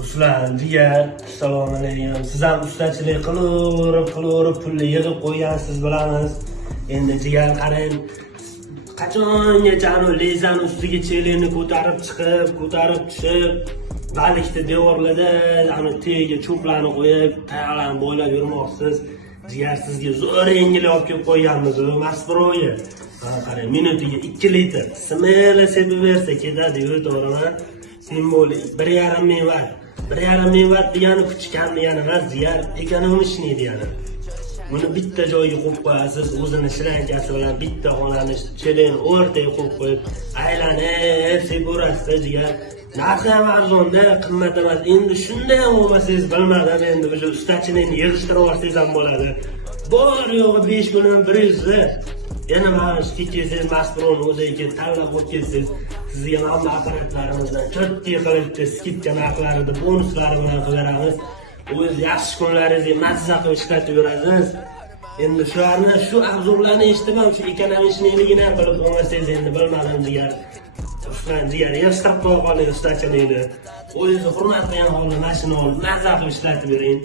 Ruslan, jigar, assalomu alaykum. Siz ham ustachilik qilib pulni yig'ib qo'ygansiz bilamiz. Endi jigar qarang, qachongacha lezani ustiga chelakni ko'tarib tushib, balikni devorlarda tagiga cho'plarni qo'yib, tayoqlarni bo'ylab yurmoqsiz. Jigar sizga zo'r yengil olib kelib qo'yganmiz, Maspro'ga. Qarang, minutiga 2 litr smela sepib bersa ketadi-yu, to'g'rimi? Simvolik 1,5 ming watt. 1,5 ming watt degani kuch kam degani emas, jigar ekonomishniy degani. Buni bitta joyga qo'yib qo'yasiz, o'zini shirankasi bilan bitta xonani chelakni o'rtaga qo'yib qo'yib, aylanib sepaverasiz jigar. Narxi ham arzonda, qimmat emas. Endi shunday ham bo'lmasangiz bilmadim, endi o'sha ustachilikni yig'ishtirib olsangiz ham bo'ladi. Bor yo'g'i 5 million 100. Yana mana shu fikringiz Maspro'ni o'ziga tanlab o'tkazsangiz, sizga hamma apparatlarimizdan 4 qilib skidka narxlarida bonuslari bilan qilib beramiz. O'z yaxshi kunlaringizga mazza qilib ishlatib yurasiz. Endi shularni, shu obzorlarni eshitib ham shu ekonomishniligini ham bilib bo'lmasangiz endi bilmadim jigar. Ruslan jigar yig'ishtirib qo'ya qoling ustachilikni. O'zingizni hurmat qilgan holda mashina olib mazza qilib ishlatib yuring.